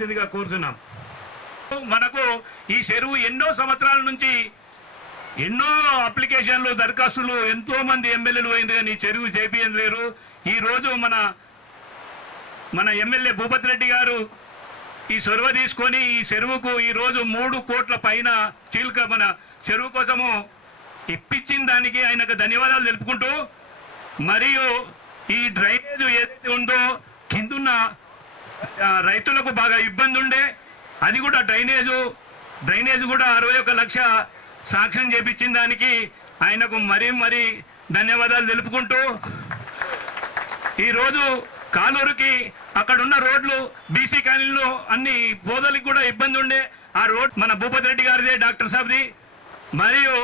అలంకరించవలసిందిగా కోరుతున్నాం. మనకు ఈ చెరువు ఎన్నో సంవత్సరాల నుంచి ఎన్నో అప్లికేషన్లు దరఖాస్తులు ఎంతో మంది ఎమ్మెల్యేలు పోయింది కానీ ఈ చెరువు చేపియం లేరు ఈ రోజు మన మన ఎమ్మెల్యే భూపతి రెడ్డి గారు ఈ చొరవ తీసుకొని ఈ చెరువుకు ఈ రోజు మూడు కోట్ల పైన చీలిక మన చెరువు కోసము ఇప్పించిన దానికి ఆయనకు ధన్యవాదాలు తెలుపుకుంటూ మరియు ఈ డ్రైనేజ్ ఏదైతే ఉందో కిందున్న రైతులకు బాగా ఇబ్బంది ఉండే అది కూడా డ్రైనేజు డ్రైనేజ్ కూడా అరవై ఒక లక్ష సాక్ష్యం చేపించిన దానికి ఆయనకు మరీ మరీ ధన్యవాదాలు తెలుపుకుంటూ ఈరోజు కాలూరుకి అక్కడున్న రోడ్లు బీసీ కాలనీలో అన్ని బోధలకు కూడా ఇబ్బంది ఉండే ఆ రోడ్ మన భూపతి రెడ్డి గారిదే డాక్టర్ సాబ్ది. మరియు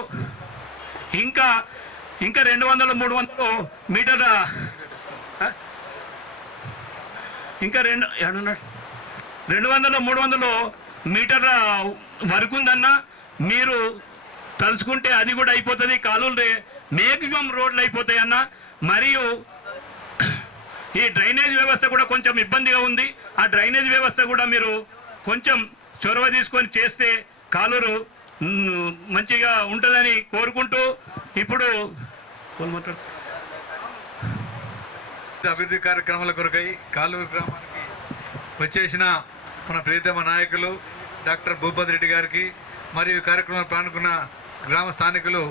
ఇంకా ఇంకా రెండు వందలు మూడు వందలు మీటర్ల ఇంకా రెండు ఏడున్నాడు రెండు వందలు మూడు వందలు మీటర్ల వరకు ఉందన్నా మీరు తలుచుకుంటే అది కూడా అయిపోతుంది కాలువలు మేక్సిమం రోడ్లు అయిపోతాయి అన్న. మరియు ఈ డ్రైనేజ్ వ్యవస్థ కూడా కొంచెం ఇబ్బందిగా ఉంది. ఆ డ్రైనేజ్ వ్యవస్థ కూడా మీరు కొంచెం చొరవ తీసుకొని చేస్తే కాలూరు మంచిగా ఉంటుందని కోరుకుంటూ ఇప్పుడు అభివృద్ధి కార్యక్రమాల కొరకై కాలువ గ్రామానికి వచ్చేసిన మన ప్రియతమ నాయకులు డాక్టర్ భూపతి రెడ్డి గారికి మరియు కార్యక్రమాలు కార్యక్రమంలో పాల్గొన్న గ్రామ స్థానికులు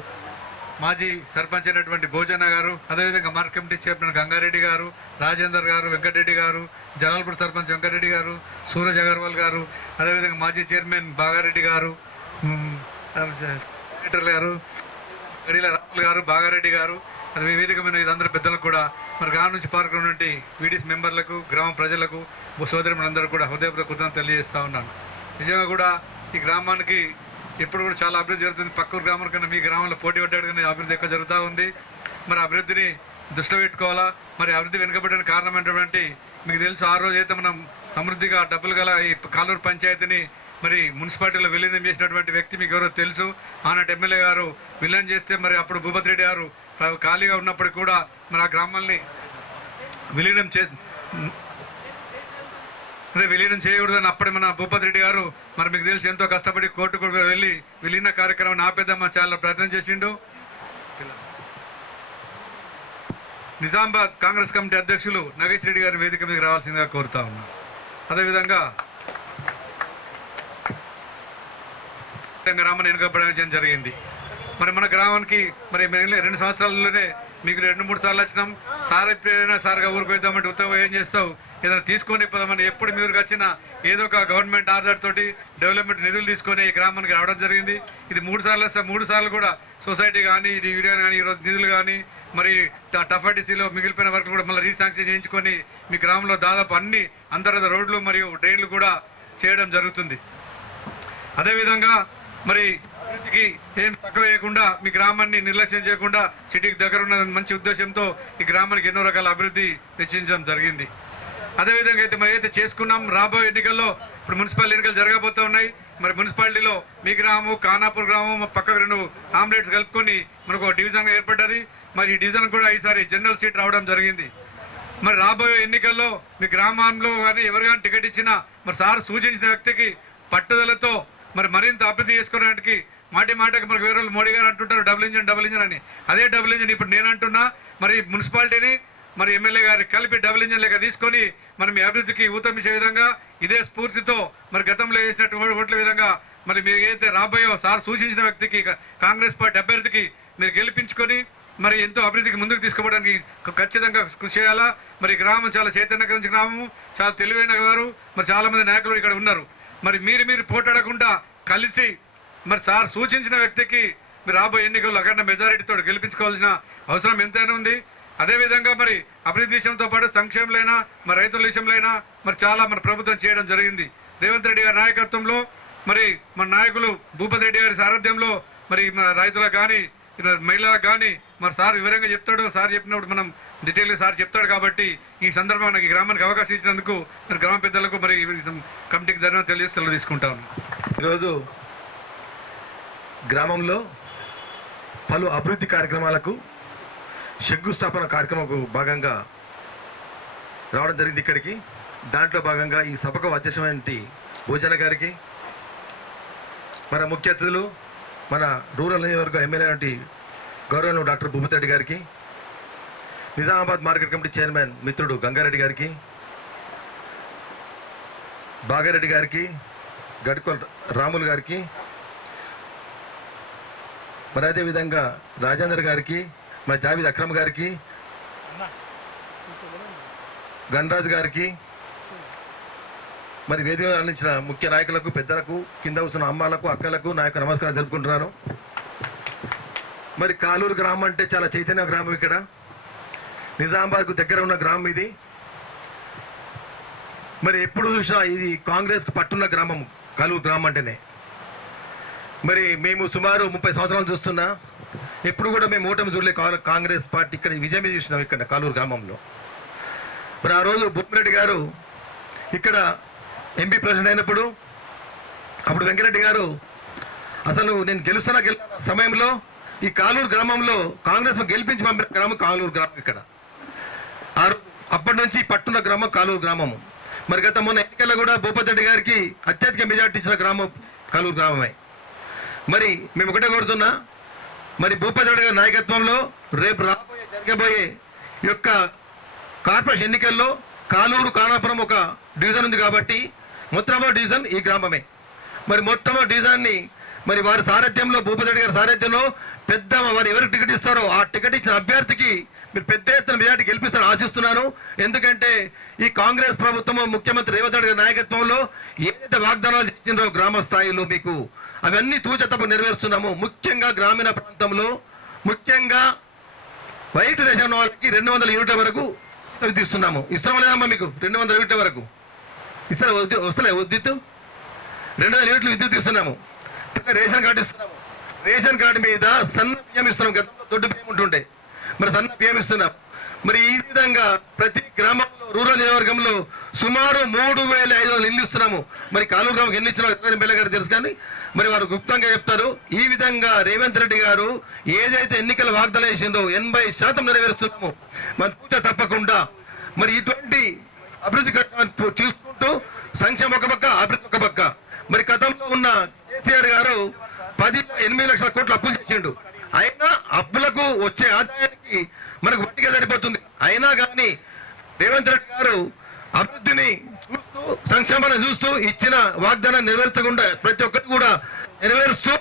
మాజీ సర్పంచ్ అయినటువంటి భోజన గారు అదేవిధంగా మార్కెట్ కమిటీ చైర్మన్ గంగారెడ్డి గారు రాజేందర్ గారు వెంకటరెడ్డి గారు జలాల్పూర్ సర్పంచ్ వెంకటరెడ్డి గారు సూరజ్ అగర్వాల్ గారు అదేవిధంగా మాజీ చైర్మన్ బాగారెడ్డి గారు గారు గడిల రాహుల్ గారు బాగారెడ్డి గారు అది వేదిక మీద ఇదందరూ పెద్దలకు కూడా మరి గ్రామం నుంచి పాల్గొన్నటువంటి వీడీస్ మెంబర్లకు గ్రామ ప్రజలకు సోదరులందరూ కూడా హృదయపూర్వక కృతజ్ఞతలు తెలియజేస్తూ ఉన్నాను. నిజంగా కూడా ఈ గ్రామానికి ఎప్పుడు కూడా చాలా అభివృద్ధి జరుగుతుంది. పక్క గ్రామం కన్నా మీ గ్రామంలో పోటీ పడ్డాడు కానీ అభివృద్ధి ఎక్కువ జరుగుతూ ఉంది? మరి అభివృద్ధిని దృష్టిలో పెట్టుకోవాలా? మరి అభివృద్ధి వెనుకబడడానికి కారణం ఏంటంటే మీకు తెలుసు ఆ రోజు అయితే మనం సమృద్ధిగా డబ్బులు గల ఈ కాలూరు పంచాయతీని మరి మున్సిపాలిటీలో విలీనం చేసినటువంటి వ్యక్తి మీకు ఎవరో తెలుసు. ఆనాటి ఎమ్మెల్యే గారు విలీనం చేస్తే మరి అప్పుడు భూపతి రెడ్డి గారు ఖాళీగా ఉన్నప్పటికీ కూడా మరి ఆ గ్రామాల్ని విలీనం చే అదే విలీనం చేయకూడదని అప్పుడే మన భూపతి రెడ్డి గారు మరి మీకు తెలిసి ఎంతో కష్టపడి కోర్టుకు వెళ్ళి విలీన కార్యక్రమం ఆపేద్దామని చాలా ప్రయత్నం చేసిండు. నిజామాబాద్ కాంగ్రెస్ కమిటీ అధ్యక్షులు నగేష్ రెడ్డి గారి వేదిక మీదకి రావాల్సిందిగా కోరుతా ఉన్నా. అదేవిధంగా గ్రామాన్ని వెనుకబడడం జరిగింది. మరి మన గ్రామానికి మరి రెండు సంవత్సరాల్లోనే మీకు రెండు మూడు సార్లు వచ్చినాం. సార్ ఎప్పుడైనా సార్గా ఊరికి పోయిద్దామంటే ఉత్తమ ఏం చేస్తావు? ఏదైనా తీసుకొని పోదామని ఎప్పుడు మీరు వచ్చినా ఏదో ఒక గవర్నమెంట్ ఆర్డర్ తోటి డెవలప్మెంట్ నిధులు తీసుకొని ఈ గ్రామానికి రావడం జరిగింది. ఇది మూడు సార్లు మూడు సార్లు కూడా సొసైటీ కానీ ఇది యూరియా కానీ ఈరోజు నిధులు కానీ మరి టఫాటీసీలో మిగిలిపోయిన వరకు కూడా మళ్ళీ రీశాంక్షన్ చేయించుకొని మీ గ్రామంలో దాదాపు అన్ని అంతర్గత రోడ్లు మరియు డ్రైన్లు కూడా చేయడం జరుగుతుంది. అదేవిధంగా మరి అభివృద్ధికి ఏం తక్కువ చేయకుండా మీ గ్రామాన్ని నిర్లక్ష్యం చేయకుండా సిటీకి దగ్గర ఉన్న మంచి ఉద్దేశంతో ఈ గ్రామానికి ఎన్నో రకాల అభివృద్ధి వెచ్చించడం జరిగింది. అదేవిధంగా అయితే మరి అయితే చేసుకున్నాం రాబోయే ఎన్నికల్లో ఇప్పుడు మున్సిపల్ ఎన్నికలు జరగబోతా ఉన్నాయి. మరి మున్సిపాలిటీలో మీ గ్రామం ఖానాపూర్ గ్రామం మా పక్కకు రెండు ఆమ్లెట్స్ కలుపుకొని మనకు ఒక డివిజన్గా ఏర్పడ్డది. మరి ఈ డివిజన్ కూడా ఈసారి జనరల్ సీట్ రావడం జరిగింది. మరి రాబోయే ఎన్నికల్లో మీ గ్రామంలో కానీ ఎవరు కానీ టికెట్ ఇచ్చినా మరి సార్ సూచించిన వ్యక్తికి పట్టుదలతో మరి మరింత అభివృద్ధి చేసుకోవడానికి మాటి మాటకి మనకు వేరే మోడీ గారు అంటుంటారు డబుల్ ఇంజన్ డబుల్ ఇంజన్ అని. అదే డబుల్ ఇంజన్ ఇప్పుడు నేను అంటున్నా మరి మున్సిపాలిటీని మరి ఎమ్మెల్యే గారి కలిపి డబుల్ ఇంజన్ లెక్క తీసుకొని మరి మీ అభివృద్ధికి ఊతమిచ్చే విధంగా ఇదే స్ఫూర్తితో మరి గతంలో వేసినటువంటి ఓట్ల విధంగా మరి మీరు ఏదైతే రాబోయో సార్ సూచించిన వ్యక్తికి కాంగ్రెస్ పార్టీ అభ్యర్థికి మీరు గెలిపించుకొని మరి ఎంతో అభివృద్ధికి ముందుకు తీసుకోవడానికి ఖచ్చితంగా కృషి చేయాలా? మరి గ్రామం చాలా చైతన్యకరించిన గ్రామము చాలా తెలివైన వారు మరి చాలామంది నాయకులు ఇక్కడ ఉన్నారు. మరి మీరు మీరు పోటాడకుండా కలిసి మరి సార్ సూచించిన వ్యక్తికి మీరు రాబోయే ఎన్నికల్లో అఖండ మెజారిటీతో గెలిపించుకోవాల్సిన అవసరం ఎంతైనా ఉంది. అదేవిధంగా మరి అభివృద్ధి విషయంతో పాటు సంక్షేమలైనా మరి రైతుల విషయంలో మరి చాలా మన ప్రభుత్వం చేయడం జరిగింది. రేవంత్ రెడ్డి గారి నాయకత్వంలో మరి మన నాయకులు భూపతి రెడ్డి గారి సారథ్యంలో మరి మన రైతులకు కానీ మహిళలకు కానీ మరి సార్ వివరంగా చెప్తాడు. సార్ చెప్పినప్పుడు మనం డీటెయిల్గా సార్ చెప్తాడు కాబట్టి ఈ సందర్భంగా నాకు ఈ గ్రామానికి అవకాశం ఇచ్చినందుకు మరి గ్రామ పెద్దలకు మరి ఈ కమిటీకి ధన్యవాదాలు తెలియజేసి సెలవు తీసుకుంటాను ఈరోజు గ్రామంలో పలు అభివృద్ధి కార్యక్రమాలకు శంకుస్థాపన కార్యక్రమంకు భాగంగా రావడం జరిగింది ఇక్కడికి. దాంట్లో భాగంగా ఈ సభకు అధ్యక్షమైన భోజన గారికి మన ముఖ్య అతిథులు మన రూరల్ నియోజకవర్గ ఎమ్మెల్యే వంటి గౌరవంలో డాక్టర్ భూపతిరెడ్డి గారికి నిజామాబాద్ మార్కెట్ కమిటీ చైర్మన్ మిత్రుడు గంగారెడ్డి గారికి బాగారెడ్డి గారికి గడ్కోల్ రాములు గారికి మరి అదేవిధంగా రాజేందర్ గారికి మరి జావేద్ అక్రమ్ గారికి గణరాజు గారికి మరి వేదిక అందించిన ముఖ్య నాయకులకు పెద్దలకు కింద వస్తున్న అమ్మాలకు అక్కలకు నా యొక్క నమస్కారం జరుపుకుంటున్నాను. మరి కాలూరు గ్రామం అంటే చాలా చైతన్య గ్రామం ఇక్కడ. నిజామాబాద్కు దగ్గర ఉన్న గ్రామం ఇది. మరి ఎప్పుడు చూసినా ఇది కాంగ్రెస్కు పట్టున్న గ్రామం కాలూరు గ్రామం అంటేనే. మరి మేము సుమారు ముప్పై సంవత్సరాలు చూస్తున్నా. ఎప్పుడు కూడా మేము ఓటమి చూడలే కా- కాంగ్రెస్ పార్టీ ఇక్కడ విజయమే చూసినాం ఇక్కడ కాలూరు గ్రామంలో. మరి ఆ రోజు భూమిరెడ్డి గారు ఇక్కడ ఎంపీ ప్రెసిడెంట్ అయినప్పుడు అప్పుడు వెంకరెడ్డి గారు అసలు నేను గెలుస్తున్న గెల సమయంలో ఈ కాలూరు గ్రామంలో కాంగ్రెస్ గెలిపించి పంపిన గ్రామం కాలూరు గ్రామం ఇక్కడ. అప్పటి నుంచి పట్టున్న గ్రామం కాలూరు గ్రామము మరి గత మొన్న ఎన్నికల్లో కూడా భూపతి రెడ్డి గారికి అత్యధిక మెజార్టీ ఇచ్చిన గ్రామం కాలూరు గ్రామమే. మరి మేము ఒకటే కోరుతున్నా మరి భూపతి రెడ్డి గారి నాయకత్వంలో రేపు రాబోయే జరగబోయే యొక్క కార్పొరేషన్ ఎన్నికల్లో కాలూరు కానాపురం ఒక డివిజన్ ఉంది కాబట్టి మొత్తమో డివిజన్ ఈ గ్రామమే. మరి మొత్తమో డివిజన్ని మరి వారి సారథ్యంలో భూపతి రెడ్డి గారి సారథ్యంలో పెద్ద వారు ఎవరికి టికెట్ ఇస్తారో ఆ టికెట్ ఇచ్చిన అభ్యర్థికి మీరు పెద్ద ఎత్తున మెజార్టీ గెలిపిస్తారని ఆశిస్తున్నాను. ఎందుకంటే ఈ కాంగ్రెస్ ప్రభుత్వం ముఖ్యమంత్రి రేవంత్ రెడ్డి గారి నాయకత్వంలో ఏదైతే వాగ్దానాలు చేసినారో గ్రామ స్థాయిలో మీకు అవన్నీ తూచ నెరవేరుస్తున్నాము. ముఖ్యంగా గ్రామీణ ప్రాంతంలో ముఖ్యంగా వైట్ రేషన్ వాళ్ళకి రెండు వందల యూనిట్ల వరకు విద్యుస్తున్నాము ఇస్తున్నాము. లేదమ్మా మీకు? రెండు వందల యూనిట్ల వరకు. ఇస్తారు వస్తలే విద్యుత్. రెండు వందల యూనిట్లు విద్యుత్ ఇస్తున్నాము. రేషన్ కార్డు ఇస్తున్నాము. రేషన్ కార్డు మీద సన్న బియ్యం ఇస్తున్నాం గతంలో దొడ్డు బియ్యం ఉంటుండే. మరి సన్న బియ్యం ఇస్తున్నాం మరి ఈ విధంగా ప్రతి గ్రామం రూరల్ నియోజకవర్గంలో సుమారు మూడు వేల ఐదు వందలు ఇల్లు ఇస్తున్నాము. మరి కాలూరు గ్రామం ఎన్ని ఇచ్చినా ఎమ్మెల్యే గారు తెలుసు కానీ మరి వారు గుప్తంగా చెప్తారు ఈ విధంగా రేవంత్ రెడ్డి గారు ఏదైతే ఎన్నికల వాగ్దానం చేసిందో ఎనభై శాతం నెరవేరుస్తున్నాము. మరి పూజ తప్పకుండా. మరి ఇటువంటి అభివృద్ధి చూసుకుంటూ సంక్షేమం ఒక పక్క అభివృద్ధి ఒక పక్క. మరి గతంలో ఉన్న కేసీఆర్ గారు పది ఎనిమిది లక్షల కోట్లు అప్పులు చేసిండు. అయినా అప్పులకు వచ్చే ఆదాయానికి మనకు వడ్డీగా సరిపోతుంది. అయినా కానీ రేవంత్ రెడ్డి గారు అభివృద్ధిని చూస్తూ సంక్షేమాన్ని చూస్తూ ఇచ్చిన వాగ్దానం నెరవేర్చకుండా ప్రతి ఒక్కటి కూడా నెరవేరుస్తూ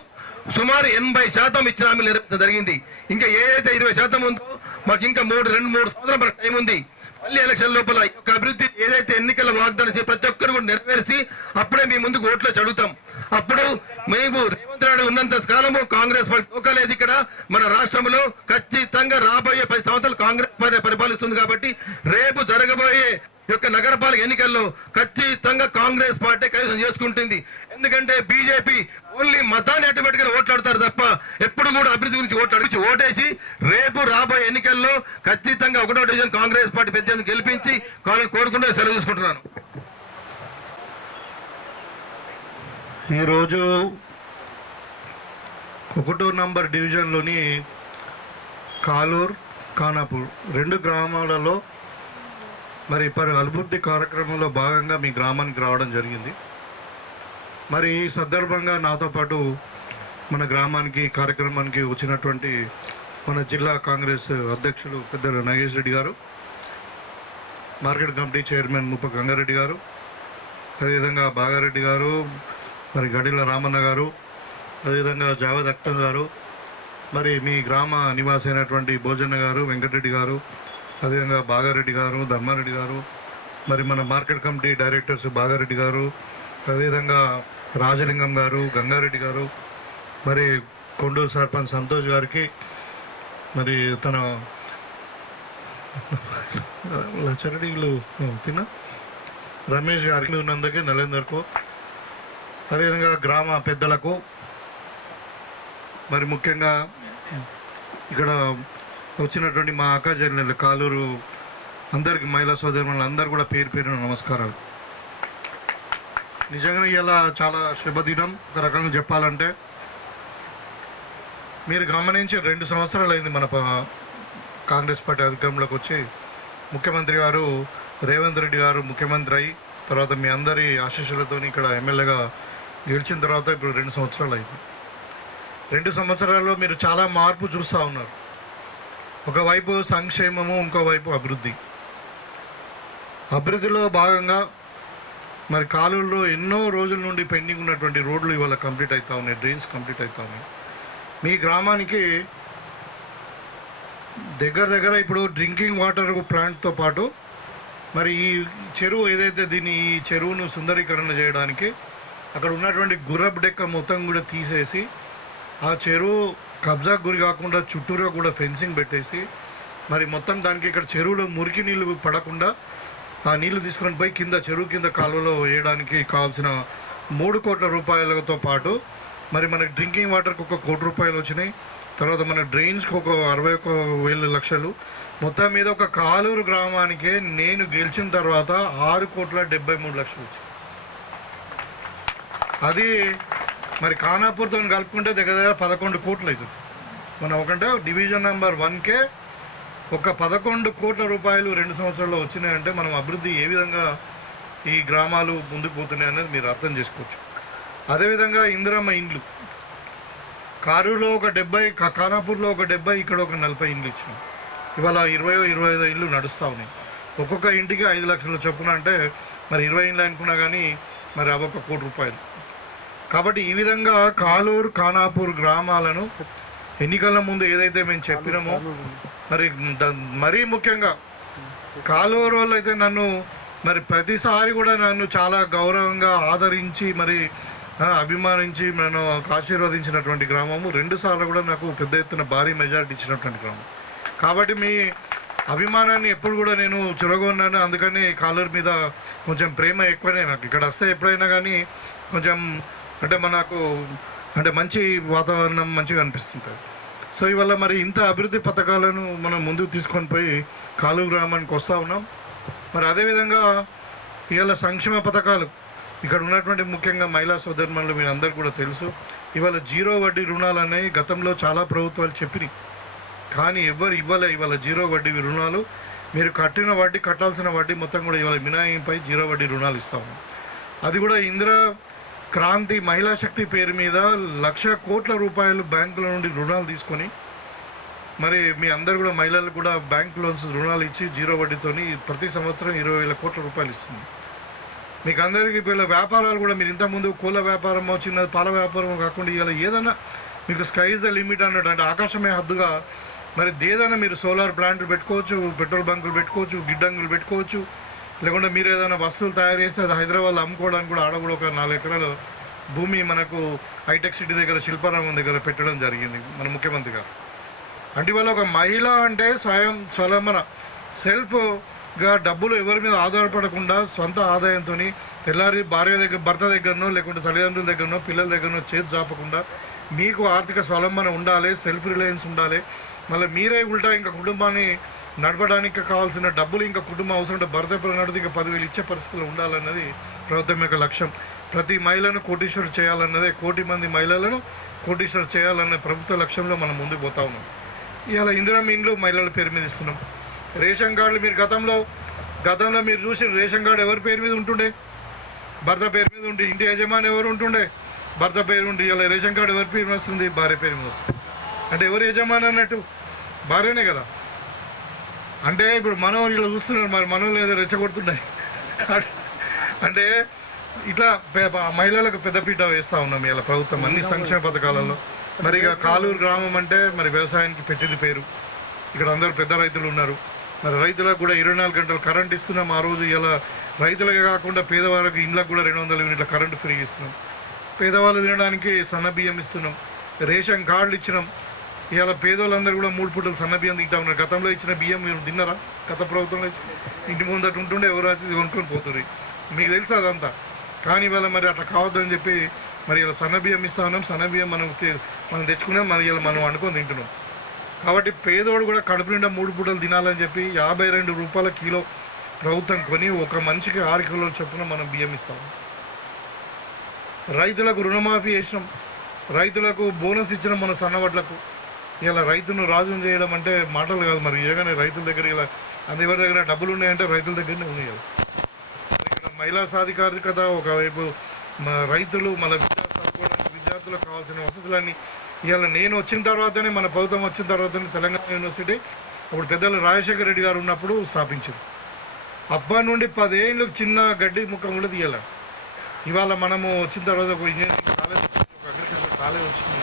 సుమారు ఎనభై శాతం ఇచ్చిన హామీలు నెరవేర్చడం జరిగింది. ఇంకా ఏదైతే ఇరవై శాతం ఉందో మాకు ఇంకా మూడు రెండు మూడు సంవత్సరాల టైం ఉంది. మళ్ళీ ఎలక్షన్ లోపల యొక్క అభివృద్ధి ఏదైతే ఎన్నికల వాగ్దానం చేసి ప్రతి ఒక్కరు కూడా నెరవేర్చి అప్పుడే మీ ముందుకు ఓట్లో చదువుతాం. అప్పుడు మేము రేవంత్ రెడ్డి ఉన్నంత కాలము కాంగ్రెస్ పార్టీ తోకలేదు ఇక్కడ. మన రాష్ట్రంలో ఖచ్చితంగా రాబోయే పది సంవత్సరాలు కాంగ్రెస్ పార్టీ పరిపాలిస్తుంది కాబట్టి రేపు జరగబోయే యొక్క నగరపాలక ఎన్నికల్లో ఖచ్చితంగా కాంగ్రెస్ పార్టీ కైవసం చేసుకుంటుంది. ఎందుకంటే బీజేపీ ఓన్లీ మతాన్ని అడ్డుపెట్టుకుని ఓట్లాడతారు తప్ప ఎప్పుడు కూడా అభివృద్ధి గురించి ఓట్లాడించి ఓటేసి రేపు రాబోయే ఎన్నికల్లో ఖచ్చితంగా ఒకటో డివిజన్ కాంగ్రెస్ పార్టీ పెద్ద గెలిపించి కావాలని కోరుకుంటూ సెలవు తీసుకుంటున్నాను. ఈరోజు ఒకటో నంబర్ డివిజన్లోని కాలూర్ ఖానాపూర్ రెండు గ్రామాలలో మరి పలు అభివృద్ధి కార్యక్రమంలో భాగంగా మీ గ్రామానికి రావడం జరిగింది. మరి ఈ సందర్భంగా నాతో పాటు మన గ్రామానికి కార్యక్రమానికి వచ్చినటువంటి మన జిల్లా కాంగ్రెస్ అధ్యక్షులు పెద్ద నాగేష్ రెడ్డి గారు మార్కెట్ కమిటీ చైర్మన్ ముప్ప గంగారెడ్డి గారు అదేవిధంగా బాగారెడ్డి గారు మరి గడిల రామన్న గారు అదేవిధంగా జావేద్ అక్తర్ గారు మరి మీ గ్రామ నివాసి అయినటువంటి భోజన్న గారు వెంకటరెడ్డి గారు అదేవిధంగా బాగారెడ్డి గారు ధర్మారెడ్డి గారు మరి మన మార్కెట్ కమిటీ డైరెక్టర్స్ బాగారెడ్డి గారు అదేవిధంగా రాజలింగం గారు గంగారెడ్డి గారు మరి కొండూరు సర్పంచ్ సంతోష్ గారికి మరి తన లచ్చరెడ్డిలు తిన్నా రమేష్ గారికి ఉన్నందుకే నలేందర్కు అదేవిధంగా గ్రామ పెద్దలకు మరి ముఖ్యంగా ఇక్కడ వచ్చినటువంటి మా అక్క చెల్లెలు కాలూరు అందరికి మహిళా సోదరులు అందరు కూడా పేరు పేరున నమస్కారాలు. నిజంగా ఇలా చాలా శుభదినం. ఒక రకంగా చెప్పాలంటే మీరు గమనించి రెండు సంవత్సరాలు అయింది మన కాంగ్రెస్ పార్టీ అధికారంలోకి వచ్చి ముఖ్యమంత్రి గారు రేవంత్ రెడ్డి గారు ముఖ్యమంత్రి అయి తర్వాత మీ అందరి ఆశీస్సులతో ఇక్కడ ఎమ్మెల్యేగా గెలిచిన తర్వాత ఇప్పుడు రెండు సంవత్సరాలు అయింది రెండు సంవత్సరాల్లో మీరు చాలా మార్పు చూస్తూ ఉన్నారు. ఒకవైపు సంక్షేమము ఇంకోవైపు అభివృద్ధి. అభివృద్ధిలో భాగంగా మరి కాలువల్లో ఎన్నో రోజుల నుండి పెండింగ్ ఉన్నటువంటి రోడ్లు ఇవాళ కంప్లీట్ అవుతా ఉన్నాయి డ్రైన్స్ కంప్లీట్ అవుతా ఉన్నాయి. మీ గ్రామానికి దగ్గర దగ్గర ఇప్పుడు డ్రింకింగ్ వాటర్ ప్లాంట్తో పాటు మరి ఈ చెరువు ఏదైతే దీన్ని ఈ చెరువును సుందరీకరణ చేయడానికి అక్కడ ఉన్నటువంటి గుర్రపు డెక్క మొత్తం కూడా తీసేసి ఆ చెరువు కబ్జాకు గురి కాకుండా చుట్టూరా కూడా ఫెన్సింగ్ పెట్టేసి మరి మొత్తం దానికి ఇక్కడ చెరువులో మురికి నీళ్ళు పడకుండా ఆ నీళ్ళు తీసుకొని పోయి కింద చెరువు కింద కాలువలో వేయడానికి కావాల్సిన మూడు కోట్ల రూపాయలతో పాటు మరి మనకి డ్రింకింగ్ వాటర్కి ఒక కోటి రూపాయలు వచ్చినాయి. తర్వాత మన డ్రైన్స్కి ఒక అరవై ఒక వేల లక్షలు. మొత్తం మీద ఒక కాలూరు గ్రామానికే నేను గెలిచిన తర్వాత ఆరు కోట్ల డెబ్బై మూడు లక్షలు వచ్చింది అది మరి ఖానాపూర్తో కలుపుకుంటే దగ్గర దగ్గర పదకొండు కోట్లు అవుతుంది. మనం ఒకంటే డివిజన్ నెంబర్ వన్కే ఒక పదకొండు కోట్ల రూపాయలు రెండు సంవత్సరాల్లో వచ్చినాయంటే మనం అభివృద్ధి ఏ విధంగా ఈ గ్రామాలు ముందుకు పోతున్నాయి అనేది మీరు అర్థం చేసుకోవచ్చు. అదేవిధంగా ఇందిరమ్మ ఇండ్లు. కారులో ఒక డెబ్బై ఖానాపూర్లో ఒక డెబ్బై ఇక్కడ ఒక నలభై ఇండ్లు ఇచ్చినాం. ఇవాళ ఇరవై ఇరవై ఐదు ఇండ్లు నడుస్తూ ఉన్నాయి. ఒక్కొక్క ఇంటికి ఐదు లక్షలు చొప్పున అంటే మరి ఇరవై ఇండ్లు అనుకున్నా కానీ మరి అవి ఒక కోటి రూపాయలు. కాబట్టి ఈ విధంగా కాలూరు ఖానాపూర్ గ్రామాలను ఎన్నికల ముందు ఏదైతే మేము చెప్పినామో మరి మరీ ముఖ్యంగా కాలూరు వాళ్ళు అయితే నన్ను మరి ప్రతిసారి కూడా నన్ను చాలా గౌరవంగా ఆదరించి మరి అభిమానించి నన్ను ఆశీర్వదించినటువంటి గ్రామము. రెండు సార్లు కూడా నాకు పెద్ద ఎత్తున భారీ మెజారిటీ ఇచ్చినటువంటి గ్రామం. కాబట్టి మీ అభిమానాన్ని ఎప్పుడు కూడా నేను చురగొన్నాను అందుకని కాలూరు మీద కొంచెం ప్రేమ ఎక్కువనే నాకు. ఇక్కడ వస్తే ఎప్పుడైనా కానీ కొంచెం అంటే మనకు అంటే మంచి వాతావరణం మంచిగా అనిపిస్తుంటుంది. సో ఇవాళ మరి ఇంత అభివృద్ధి పథకాలను మనం ముందుకు తీసుకొని పోయి కాలువ గ్రామానికి వస్తూ ఉన్నాం. మరి అదేవిధంగా ఇవాళ సంక్షేమ పథకాలు ఇక్కడ ఉన్నటువంటి ముఖ్యంగా మహిళా సోదరుమణులు మీరు అందరికీ కూడా తెలుసు ఇవాళ జీరో వడ్డీ రుణాలు అనేవి గతంలో చాలా ప్రభుత్వాలు చెప్పినాయి. కానీ ఎవరు ఇవ్వలే ఇవాళ జీరో వడ్డీ రుణాలు. మీరు కట్టిన వడ్డీ కట్టాల్సిన వడ్డీ మొత్తం కూడా ఇవాళ మినాయింపై జీరో వడ్డీ రుణాలు ఇస్తాము అది కూడా ఇందిరా క్రాంతి మహిళా శక్తి పేరు మీద లక్ష కోట్ల రూపాయలు బ్యాంకుల నుండి రుణాలు తీసుకొని మరి మీ అందరు కూడా మహిళలకు కూడా బ్యాంక్ లోన్స్ రుణాలు ఇచ్చి జీరో వడ్డీతోని ప్రతి సంవత్సరం ఇరవై వేల కోట్ల రూపాయలు ఇస్తుంది మీకు అందరికీ వీళ్ళ వ్యాపారాలు కూడా మీరు ఇంతకుముందు కోళ్ళ వ్యాపారమో చిన్న పాల వ్యాపారమో కాకుండా ఇవాళ ఏదైనా మీకు స్కైజ్ ద లిమిట్ అన్నట్టు అంటే ఆకాశమే హద్దుగా మరి ఏదైనా మీరు సోలార్ ప్లాంట్లు పెట్టుకోవచ్చు పెట్రోల్ బంకులు పెట్టుకోవచ్చు గిడ్డంగులు పెట్టుకోవచ్చు లేకుంటే మీరు ఏదైనా వస్తువులు తయారు చేస్తే అది హైదరాబాద్లో అమ్ముకోవడానికి కూడా ఆడ కూడా ఒక నాలుగు ఎకరాలు భూమి మనకు హైటెక్ సిటీ దగ్గర శిల్పారామం దగ్గర పెట్టడం జరిగింది మన ముఖ్యమంత్రి గారు అంటే ఇవాళ ఒక మహిళ అంటే స్వయం స్వలంబన సెల్ఫ్గా డబ్బులు ఎవరి మీద ఆధారపడకుండా సొంత ఆదాయంతో తెల్లారి భార్య దగ్గర భర్త దగ్గరనో లేకుంటే తల్లిదండ్రుల దగ్గరనో పిల్లల దగ్గరనో చేతి చాపకుండా మీకు ఆర్థిక స్వలంబన ఉండాలి సెల్ఫ్ రిలయన్స్ ఉండాలి. మళ్ళీ మీరే ఉల్టా ఇంకా కుటుంబాన్ని నడపడానికి కావాల్సిన డబ్బులు ఇంకా కుటుంబం అవసరం ఉంటే భర్త ఎప్పుడు నడితే ఇంకా పదివేలు ఇచ్చే పరిస్థితులు ఉండాలన్నది ప్రభుత్వం యొక్క లక్ష్యం. ప్రతి మహిళను కోటీశ్వరు చేయాలన్నదే కోటి మంది మహిళలను కోటీశ్వరు చేయాలనే ప్రభుత్వ లక్ష్యంలో మనం ముందుకు పోతా ఉన్నాం. ఇవాళ ఇందిరమ్మ ఇండ్లు మహిళల పేరు మీద ఇస్తున్నాం. రేషన్ కార్డులు మీరు గతంలో గతంలో మీరు చూసిన రేషన్ కార్డు ఎవరి పేరు మీద ఉంటుండే? భర్త పేరు మీద ఉంటే ఇంటి యజమాని ఎవరు ఉంటుండే? భర్త పేరు ఉంటే ఇలా రేషన్ కార్డు ఎవరి పేరు మీద వస్తుంది? భార్య పేరు మీద వస్తుంది. అంటే ఎవరు యజమాని అన్నట్టు? భార్యనే కదా. అంటే ఇప్పుడు మనం ఇలా చూస్తున్నారు మరి మనం ఏదో రెచ్చగొడుతున్నాయి. అంటే ఇట్లా మహిళలకు పెద్దపీట వేస్తా ఉన్నాం ఇలా ప్రభుత్వం అన్ని సంక్షేమ పథకాలలో. మరి ఇక కాలూరు గ్రామం అంటే మరి వ్యవసాయానికి పెట్టింది పేరు. ఇక్కడ అందరూ పెద్ద రైతులు ఉన్నారు. మరి రైతులకు కూడా ఇరవై నాలుగు గంటలు కరెంట్ ఇస్తున్నాం. ఆ రోజు ఇలా రైతులకే కాకుండా పేదవాళ్ళకి ఇండ్లకు కూడా రెండు వందల యూనిట్ల కరెంటు ఫ్రీ ఇస్తున్నాం. పేదవాళ్ళు తినడానికి సన్న బియ్యం ఇస్తున్నాం. రేషన్ కార్డులు ఇచ్చినాం. ఇవాళ పేదోళ్ళందరూ కూడా మూడు పూటలు సన్న బియ్యం తింటా ఉన్నారు. గతంలో ఇచ్చిన బియ్యం మీరు తిన్నారా? గత ప్రభుత్వంలో ఇచ్చిన ఇంటి ముందట ఉంటుండే ఎవరు వచ్చి కొనుక్కొని పోతుంది మీకు తెలుసు అదంతా? కానీ ఇవాళ మరి అట్లా కావద్దని చెప్పి మరి ఇలా సన్న బియ్యం ఇస్తా ఉన్నాం. సన్న బియ్యం మనం మనం తెచ్చుకున్నాం. మరి ఇలా మనం వండుకొని తింటున్నాం. కాబట్టి పేదోడు కూడా కడుపు నిండా మూడు పూటలు తినాలని చెప్పి యాభై రెండు రూపాయల కిలో ప్రభుత్వం కొని ఒక మనిషికి ఆరు కిలోల చొప్పున మనం బియ్యం ఇస్తాం. రైతులకు రుణమాఫీ చేసినాం. రైతులకు బోనస్ ఇచ్చినాం మన సన్నవడ్లకు ఇలా రైతును రాజును చేయడం అంటే మాటలు కాదు మరి. ఏగానే రైతుల దగ్గర ఇలా అంత ఎవరి దగ్గర డబ్బులు ఉన్నాయంటే రైతుల దగ్గరనే ఉన్నాయి కదా. ఇక్కడ మహిళా సాధికారికత ఒకవైపు మా రైతులు మన విద్యా చదువుకోవడానికి విద్యార్థులకు కావాల్సిన వసతులన్నీ ఇవాళ నేను వచ్చిన తర్వాతనే మన ప్రభుత్వం వచ్చిన తర్వాతనే తెలంగాణ యూనివర్సిటీ అప్పుడు పెద్దలు రాజశేఖర రెడ్డి గారు ఉన్నప్పుడు స్థాపించింది అప్పటి నుండి పదేళ్ళు చిన్న గడ్డి ముక్క కూడా తీయాలి ఇవాళ మనము వచ్చిన తర్వాత ఒక ఇంజనీరింగ్ కాలేజ్ ఒక అగ్రికల్చర్ కాలేజ్ వచ్చింది.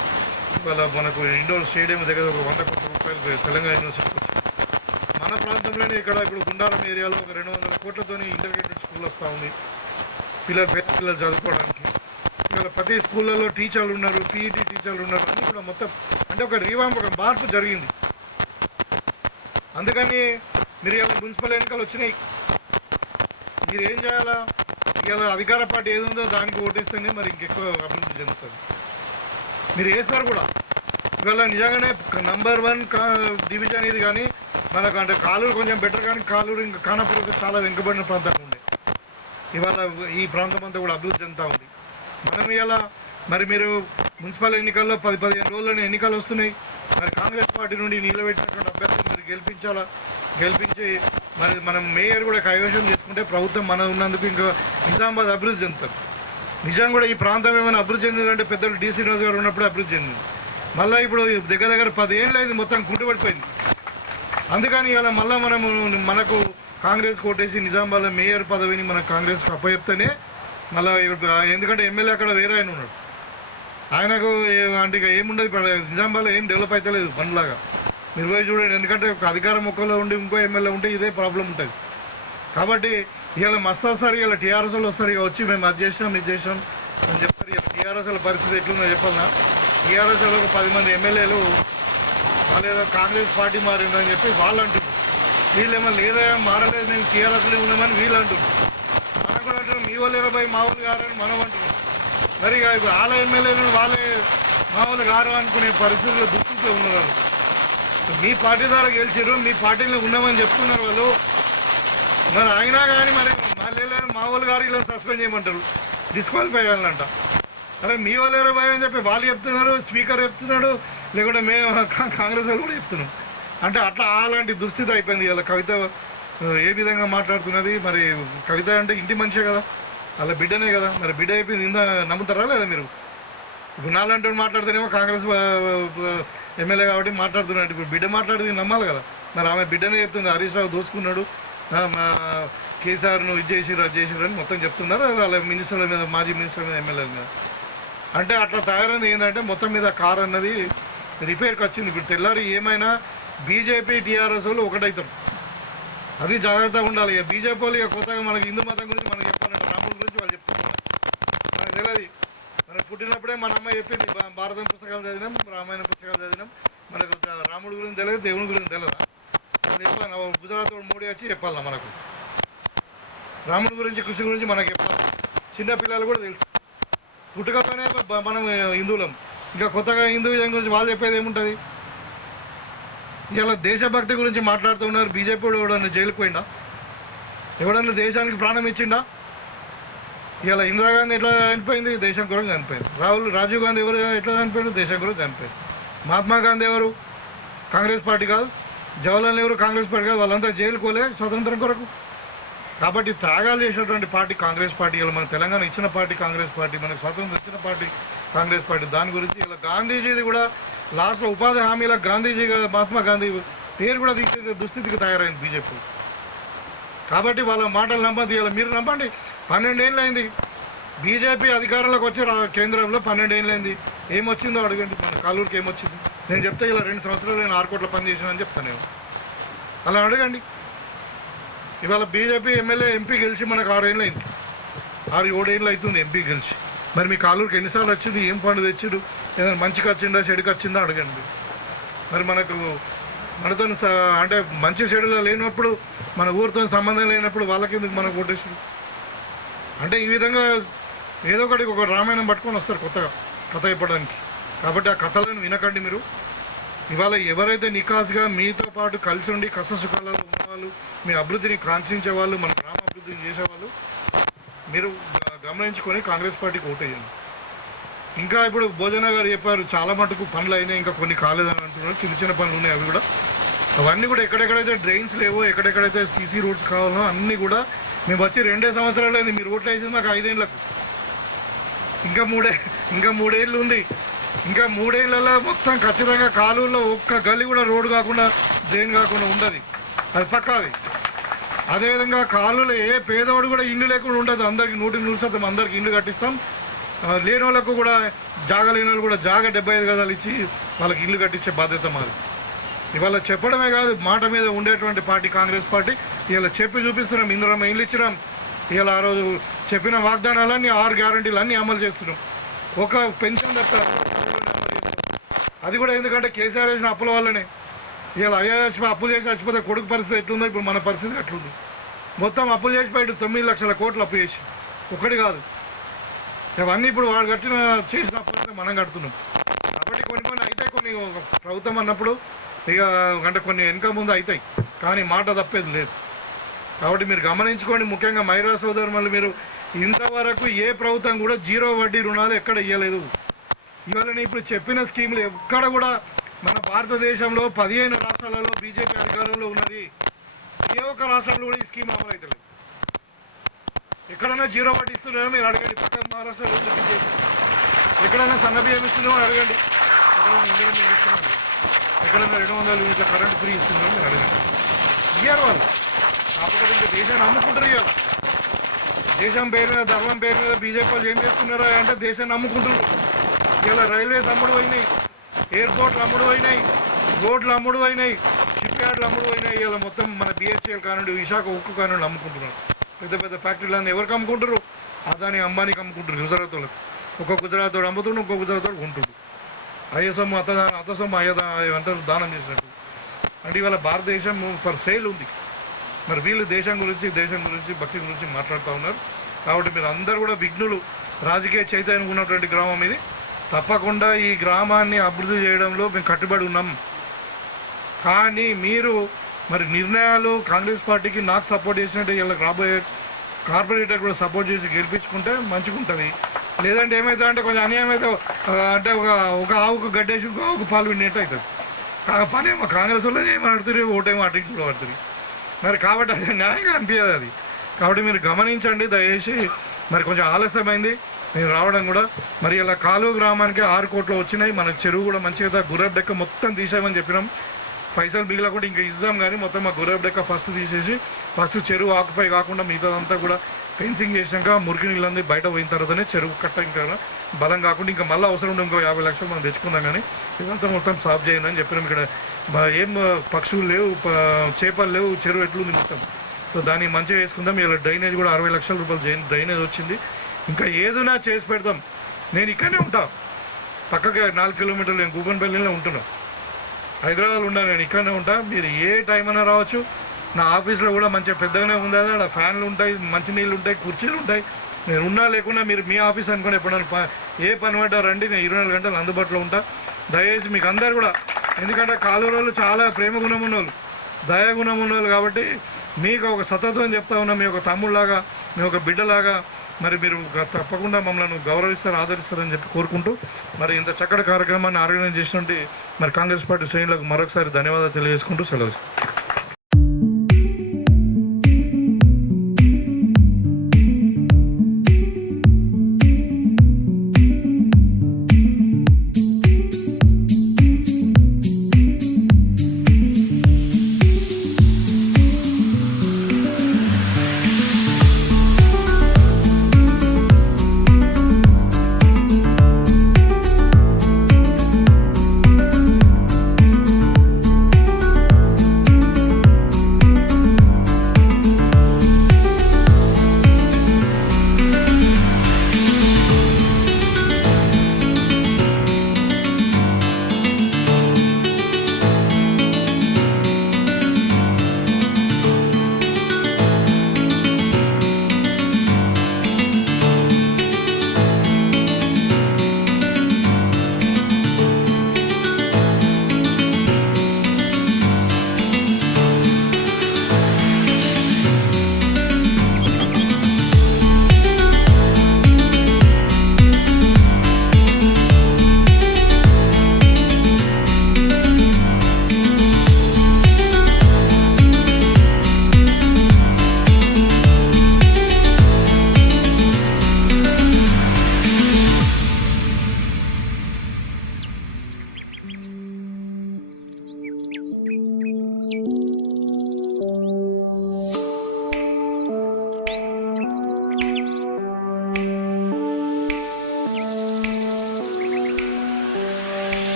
ఇవాళ మనకు ఇండోర్ స్టేడియం దగ్గర ఒక వంద కోట్ల రూపాయలు తెలంగాణ యూనివర్సిటీ మన ప్రాంతంలోనే ఇక్కడ ఇప్పుడు గుండారం ఏరియాలో ఒక రెండు వందల కోట్లతోని ఇంటర్గ్రేటెడ్ స్కూల్ వస్తూ ఉంది. పిల్లలు పేద పిల్లలు చదువుకోవడానికి. ఇవాళ ప్రతి స్కూళ్ళలో టీచర్లు ఉన్నారు పీఈటీ టీచర్లు ఉన్నారు అన్నీ కూడా మొత్తం అంటే ఒక రీవాంప్ ఒక మార్పు జరిగింది. అందుకని మీరు ఇవాళ మున్సిపల్ ఎన్నికలు వచ్చినాయి. మీరు ఏం చేయాలా? ఇవాళ అధికార పార్టీ ఏది ఉందో దానికి ఓటేస్తేనే మరి ఇంకెక్కువ అభివృద్ధి చెందుతుంది. మీరు వేస్తారు కూడా. ఇవాళ నిజంగానే నంబర్ వన్ డివిజన్ ఇది కానీ మనకు అంటే కాలూరు కొంచెం బెటర్ కానీ కాలూరు ఇంకా ఖానాపూర్ చాలా వెనుకబడిన ప్రాంతంగా ఉండే ఇవాళ ఈ ప్రాంతం అంతా కూడా అభివృద్ధి చెందుతూ ఉంది. మనం ఇవాళ మరి మీరు మున్సిపల్ ఎన్నికల్లో పది పదిహేను రోజుల్లోనే ఎన్నికలు వస్తున్నాయి. మరి కాంగ్రెస్ పార్టీ నుండి నిలబెట్టినటువంటి అభ్యర్థిని మీరు గెలిపించాలా? గెలిపించి మరి మనం మేయర్ కూడా కైవశం చేసుకుంటే ప్రభుత్వం మన ఉన్నందుకు ఇంకా నిజామాబాద్ అభివృద్ధి చెందుతాం నిజం కూడా ఈ ప్రాంతం ఏమైనా అభివృద్ధి చెందిందంటే పెద్దలు డీసీ శ్రీనివాస్ గారు ఉన్నప్పుడు అభివృద్ధి చెందింది. మళ్ళీ ఇప్పుడు దగ్గర దగ్గర పదేళ్ళు అయింది మొత్తం కుంటుపడిపోయింది అందుకని ఇలా మళ్ళీ మనము మనకు కాంగ్రెస్ కోటేసి నిజామాబాద్లో మేయర్ పదవిని మన కాంగ్రెస్ అప్పచెప్తేనే మళ్ళీ ఎందుకంటే ఎమ్మెల్యే అక్కడ వేరే ఆయన ఉన్నాడు. ఆయనకు అంటే ఇక ఏముండదు నిజామాబాద్లో ఏం డెవలప్ అయితే లేదు పనిలాగా. మీరు పోయి చూడండి ఎందుకంటే ఒక అధికారం ఒక్కలో ఉండి ఇంకో ఎమ్మెల్యే ఉంటే ఇదే ప్రాబ్లం ఉంటుంది. కాబట్టి ఇలా మస్తు సార్ ఇలా టీఆర్ఎస్ వస్తారు ఇక వచ్చి మేము అది చేసినాం ఇది చేసినాం అని చెప్తారు. ఇలా టీఆర్ఎస్ పరిస్థితి ఎట్లుందో చెప్పాలన్నా టీఆర్ఎస్ ఒక పది మంది ఎమ్మెల్యేలు లేదా కాంగ్రెస్ పార్టీ మారిందని చెప్పి వాళ్ళు అంటున్నారు వీళ్ళేమో లేదా మారలేదు మేము టీఆర్ఎస్లో ఉన్నామని వీళ్ళు అంటున్నారు మనం కూడా అంటున్నాం మీ వాళ్ళు ఇరవై మా వాళ్ళు కారని మనం అంటున్నాం. మరి ఇప్పుడు వాళ్ళ ఎమ్మెల్యేలను వాళ్ళే మా వాళ్ళు గారు అనుకునే పరిస్థితుల్లో దుస్థితిలో ఉన్నారు మీ పార్టీ ద్వారా గెలిచారు మీ పార్టీలో ఉన్నామని చెప్తున్నారు వాళ్ళు. మరి అయినా కానీ మరి మళ్ళీ మా వాళ్ళు గారు ఇలా సస్పెండ్ చేయమంటారు. డిస్క్వాలిఫై చేయాలంట. అరే మీ వాళ్ళు భయం అని చెప్పి వాళ్ళు చెప్తున్నారు స్పీకర్ చెప్తున్నాడు లేకుంటే మేము కాంగ్రెస్ వాళ్ళు కూడా చెప్తున్నాం. అంటే అట్లా అలాంటి దుస్థితి అయిపోయింది ఇలా కవిత ఏ విధంగా మాట్లాడుతున్నది మరి కవిత అంటే ఇంటి మనిషే కదా అలా బిడ్డనే కదా మరి బిడ్డ అయిపోయింది ఇందా నమ్ముతారా లేదా మీరు? ఇప్పుడు నాలంటూ మాట్లాడితేనేమో కాంగ్రెస్ ఎమ్మెల్యే కాబట్టి మాట్లాడుతున్నాడు. ఇప్పుడు బిడ్డ మాట్లాడితే నమ్మాలి కదా. మరి ఆమె బిడ్డనే చెప్తుంది హరీష్ రావు దోసుకున్నాడు మా కేసీఆర్ నువ్వు ఇది చేసిరు అది చేసిరు అని మొత్తం చెప్తున్నారు. అది అలా మినిస్టర్ల మీద మాజీ మినిస్టర్ మీద ఎమ్మెల్యేల మీద. అంటే అట్లా తయారైంది ఏంటంటే మొత్తం మీద కార్ అన్నది రిపేర్కి వచ్చింది. ఇప్పుడు తెల్లారి ఏమైనా బీజేపీ టీఆర్ఎస్ వాళ్ళు ఒకటవుతారు అది జాగ్రత్తగా ఉండాలి. ఇక బీజేపీ వాళ్ళు ఇక కొత్తగా మనకి హిందూ మతం గురించి మనకి చెప్పాలంటే రాముడి గురించి వాళ్ళు చెప్తున్నారు. మనకు తెలియదు మనకు పుట్టినప్పుడే మన అమ్మ చెప్పింది. భారతం పుస్తకాలు చదివినాం రామాయణ పుస్తకాలు చదివినాం. మనకు రాముడి గురించి తెలియదు దేవుని గురించి తెలియదా వాళ్ళు చెప్పాలి గుజరాత్ వాడు మోడీ వచ్చి చెప్పాలా మనకు? రాముడి గురించి కృషి గురించి మనకు చెప్పాలి? చిన్నపిల్లలు కూడా తెలుసు. పుట్టుకతోనే మనం హిందువులం. ఇంకా కొత్తగా హిందూయిజం గురించి వాళ్ళు చెప్పేది ఏముంటుంది? ఇలా దేశభక్తి గురించి మాట్లాడుతున్నారు బీజేపీ ఎవడన్నా జైలుకు పోయిందా ఎవడన్నా దేశానికి ప్రాణం ఇచ్చిండా? ఇలా ఇందిరాగాంధీ ఎట్లా చనిపోయింది? దేశం కూడా చనిపోయింది. రాహుల్ రాజీవ్ గాంధీ ఎవరు? ఎట్లా చనిపోయాడు? దేశం కూడా చనిపోయింది. మహాత్మా గాంధీ ఎవరు? కాంగ్రెస్ పార్టీ కాదు. జవహర్లాల్ నెహ్రూ కాంగ్రెస్ పార్టీ కాదు వాళ్ళంతా జైలుకోలే స్వతంత్రం కొరకు. కాబట్టి త్యాగాలు చేసినటువంటి పార్టీ కాంగ్రెస్ పార్టీ ఇలా మన తెలంగాణ ఇచ్చిన పార్టీ కాంగ్రెస్ పార్టీ మనకు స్వతంత్రం ఇచ్చిన పార్టీ కాంగ్రెస్ పార్టీ దాని గురించి ఇలా గాంధీజీది కూడా లాస్ట్లో ఉపాధి హామీల గాంధీజీ మహాత్మా గాంధీ పేరు కూడా తీసే దుస్థితికి తయారైంది బీజేపీ. కాబట్టి వాళ్ళ మాటలు నమ్మద్దు ఇలా మీరు నమ్మండి. పన్నెండేళ్ళు అయింది బీజేపీ అధికారంలోకి వచ్చి రా- కేంద్రంలో పన్నెండేళ్ళు అయింది ఏమొచ్చిందో అడగండి మన కాలూరుకి ఏమొచ్చింది? నేను చెప్తే ఇలా రెండు సంవత్సరాలు నేను ఆరు కోట్ల పని చేసిన అని చెప్తాను నేను. అలా అడగండి. ఇవాళ బీజేపీ ఎమ్మెల్యే ఎంపీ గెలిచి మనకు ఆరు ఏళ్ళు అయింది. ఆరు ఏడేళ్ళు అవుతుంది ఎంపీ గెలిచి. మరి మీ కాలూరుకి ఎన్నిసార్లు వచ్చింది? ఏం పండు తెచ్చిడు ఏదైనా మంచికి వచ్చిందా చెడుకి వచ్చిందా అడగండి. మరి మనకు మనతో స- అంటే మంచి చెడులో లేనప్పుడు మన ఊరితో సంబంధం లేనప్పుడు వాళ్ళకి ఎందుకు మనకు ఓటేసాడు అంటే ఈ విధంగా ఏదో ఒకటి ఒక రామాయణం పట్టుకొని వస్తారు కొత్తగా కథ చెప్పడానికి. కాబట్టి ఆ కథలను వినకండి మీరు. ఇవాళ ఎవరైతే నికాస్గా మీతో పాటు కలిసి ఉండి కష్టసుఖాలలో ఉన్నవాళ్ళు మీ అభివృద్ధిని కాంక్షించే వాళ్ళు మన గ్రామ అభివృద్ధిని చేసేవాళ్ళు మీరు గ- గమనించుకొని కాంగ్రెస్ పార్టీకి ఓటేయండి. ఇంకా ఇప్పుడు భోజన గారు చెప్పారు చాలా మటుకు పనులు అయినాయి ఇంకా కొన్ని కాలేదని అంటున్నారు చిన్న చిన్న పనులు ఉన్నాయి అవి కూడా. అవన్నీ కూడా ఎక్కడెక్కడైతే డ్రైన్స్ లేవో ఎక్కడెక్కడైతే సీసీ రోడ్స్ కావాలో అన్నీ కూడా మేము వచ్చి రెండే సంవత్సరాలు అయింది మీరు రోడ్లు వేసింది మాకు ఐదేళ్ళకు ఇంకా మూడే ఇంకా మూడేళ్ళు ఉంది. ఇంకా మూడేళ్ళలో మొత్తం ఖచ్చితంగా కాలువలో ఒక్క గల్లి కూడా రోడ్డు కాకుండా డ్రైన్ కాకుండా ఉండదు. అది పక్కా అది అదేవిధంగా కాలువలో ఏ పేదవాడు కూడా ఇల్లు లేకుండా ఉండదు. అందరికి నూటికి నూరు శాతం అందరికి ఇల్లు కట్టిస్తాం. లేని వాళ్ళకు కూడా జాగ లేని వాళ్ళు కూడా జాగా డెబ్బై ఐదు గదాలు ఇచ్చి వాళ్ళకి ఇల్లు కట్టించే బాధ్యత మాది. ఇవాళ చెప్పడమే కాదు మాట మీద ఉండేటువంటి పార్టీ కాంగ్రెస్ పార్టీ. ఇలా చెప్పి చూపిస్తున్నాం ఇందులో ఇల్లు ఇచ్చినాం. ఇవాళ ఆ రోజు చెప్పిన వాగ్దానాలన్నీ ఆరు గ్యారంటీలు అన్నీ అమలు చేస్తున్నాం. ఒక పెన్షన్ తప్ప అది కూడా ఎందుకంటే కేసీఆర్ వేసిన అప్పుల వల్లనే. ఇవాళ అయ్యాచి అప్పులు చేసి చచ్చిపోతే కొడుకు పరిస్థితి ఎట్లుందో ఇప్పుడు మన పరిస్థితి అట్లుంది. మొత్తం అప్పులు చేసి బయట తొమ్మిది లక్షల కోట్లు అప్పు చేసి ఒకటి కాదు. ఇవన్నీ ఇప్పుడు వాడు కట్టిన చేసిన అప్పులైతే మనం కడుతున్నాం. కాబట్టి కొన్ని కొన్ని అయితే కొన్ని ప్రభుత్వం అన్నప్పుడు ఇక అంటే కొన్ని వెనుక ముందు అవుతాయి కానీ మాట తప్పేది లేదు. కాబట్టి మీరు గమనించుకోండి ముఖ్యంగా మైరా సోదరు మళ్ళీ మీరు ఇంతవరకు ఏ ప్రభుత్వం కూడా జీరో వడ్డీ రుణాలు ఎక్కడ ఇవ్వలేదు ఇవాళ నేను ఇప్పుడు చెప్పిన స్కీములు ఎక్కడ కూడా మన భారతదేశంలో పదిహేను రాష్ట్రాలలో బీజేపీ అధికారంలో ఉన్నది. ఏ ఒక్క రాష్ట్రంలో కూడా ఈ స్కీమ్ అమలు అవుతలేదు ఎక్కడైనా జీరో వడ్డీ ఇస్తున్నారో మీరు అడగండి. పక్కన మహారాష్ట్రలో చూపించేసి ఎక్కడైనా సన్న బియ్యం ఇస్తున్నారో అడగండి. ఎక్కడైనా ఇండియన్ బియ్యం ఎక్కడైనా రెండు వందల యూనిట్ల కరెంట్ ఫ్రీ ఇస్తున్నారో మీరు అడగండి. ఇయ్యారు వాళ్ళు. కాకపోతే ఇంకా దేశాన్ని అమ్ముకుంటారు ఇవాళ దేశం పేరు మీద ధర్మం పేరు మీద బీజేపీ వాళ్ళు ఏం చేస్తున్నారు అంటే దేశాన్ని అమ్ముకుంటున్నారు. ఇలా రైల్వేస్ అమ్ముడు పోయినాయి. ఎయిర్పోర్ట్లు అమ్ముడు పోయినాయి. రోడ్లు అమ్ముడు అయినాయి షిప్ యార్డ్లు అమ్ముడు అయినాయి ఇలా మొత్తం మన బిహెచ్ఎల్ కానివ్వండి విశాఖ ఉక్కు కానివ్వండి అమ్ముకుంటున్నారు. పెద్ద పెద్ద ఫ్యాక్టరీలన్నీ ఎవరికి అమ్ముకుంటారు అదాని అంబానీకి అమ్ముకుంటారు గుజరాత్ వాళ్ళకి ఒక గుజరాత్ వాడు అమ్ముతుండు ఇంకో గుజరాత్ వాడు కొంటుండు. అయ్యసొమ్ము అత్త అత్తసొమ్ము అయ్యదా అంటారు దానం చేసినట్టు. అంటే ఇవాళ భారతదేశం ఫర్ సేల్ ఉంది. మరి వీళ్ళు దేశం గురించి దేశం గురించి భక్తి గురించి మాట్లాడుతూ ఉన్నారు. కాబట్టి మీరు అందరూ కూడా విఘ్నులు. రాజకీయ చైతన్యం ఉన్నటువంటి గ్రామం ఇది. తప్పకుండా ఈ గ్రామాన్ని అభివృద్ధి చేయడంలో మేము కట్టుబడి ఉన్నాం. కానీ మీరు మరి నిర్ణయాలు కాంగ్రెస్ పార్టీకి నాకు సపోర్ట్ చేసినట్టు ఇలా రాబోయే కార్పొరేటర్ కూడా సపోర్ట్ చేసి గెలిపించుకుంటే మంచిగుంటుంది. లేదంటే ఏమవుతుంది అంటే కొంచెం అన్యాయం అయితే అంటే ఒక ఒక ఆవుకు గడ్డేసి ఒక ఆవుకు పాలు విన్నట్టు అవుతుంది. పనేమో పని ఏమో కాంగ్రెస్ వాళ్ళు ఏమడుతుంది ఓటేమో అటు పడుతుంది మరి కాబట్టి అది న్యాయంగా అనిపించదు అది. కాబట్టి మీరు గమనించండి దయచేసి మరి కొంచెం ఆలస్యమైంది. నేను రావడం కూడా మరి ఇలా కాలువ గ్రామానికి ఆరు కోట్లు వచ్చినాయి మన చెరువు కూడా మంచిగా గుర్రపు డెక్క మొత్తం తీసేయమని చెప్పినాం. పైసలు మిగిలకుండా ఇంకా ఇద్దాం కానీ మొత్తం మా గుర్రపు డెక్క ఫస్ట్ తీసేసి ఫస్ట్ చెరువు ఆకుపై కాకుండా మిగతాదంతా కూడా ఫెన్సింగ్ చేసినాక మురికి నీళ్ళంది బయట పోయిన తర్వాతనే చెరువు కట్ట ఇంకా బలం కాకుండా ఇంకా మళ్ళీ అవసరం ఉండే ఇంకో యాభై లక్షలు మనం తెచ్చుకుందాం కానీ ఇదంతా మొత్తం సాఫ్ చేయండి అని చెప్పినాం ఇక్కడ. ఏం పక్షులు లేవు చేపలు లేవు చెరువు ఎట్లుంది మొత్తం. సో దాన్ని మంచిగా వేసుకుందాం. ఇలా డ్రైనేజ్ కూడా అరవై లక్షల రూపాయలు డ్రైనేజ్ వచ్చింది. ఇంకా ఏదైనా చేసి పెడతాం నేను ఇక్కడనే ఉంటా. పక్కకి నాలుగు కిలోమీటర్లు నేను కూకన్పల్లిలో ఉంటున్నా. హైదరాబాద్లో ఉన్నా నేను ఇక్కడనే ఉంటా. మీరు ఏ టైం అయినా రావచ్చు. నా ఆఫీస్లో కూడా మంచిగా పెద్దగానే ఉంది. అక్కడ ఫ్యాన్లు ఉంటాయి మంచి నీళ్ళు ఉంటాయి కుర్చీలు ఉంటాయి. నేను ఉన్నా లేకున్నా మీరు మీ ఆఫీస్ అనుకుని ఎప్పుడైనా ప- ఏ పని పడ్డా రండి. నేను ఇరవై నాలుగు గంటలు అందుబాటులో ఉంటా. దయచేసి మీకు అందరు కూడా ఎందుకంటే కాలువలు చాలా ప్రేమ గుణం ఉన్నోళ్ళు దయాగుణం ఉన్నోళ్ళు కాబట్టి మీకు ఒక సతత్వం చెప్తా ఉన్నా. మీ ఒక తమ్ముళ్ళలాగా మీ ఒక బిడ్డలాగా మరి మీరు తప్పకుండా మమ్మల్ని గౌరవిస్తారు ఆదరిస్తారని చెప్పి కోరుకుంటూ మరి ఇంత చక్కటి కార్యక్రమాన్ని ఆర్గనైజ్ చేసినటువంటి మరి కాంగ్రెస్ పార్టీ శ్రేణులకు మరొకసారి ధన్యవాదాలు తెలియజేసుకుంటూ సెలవు.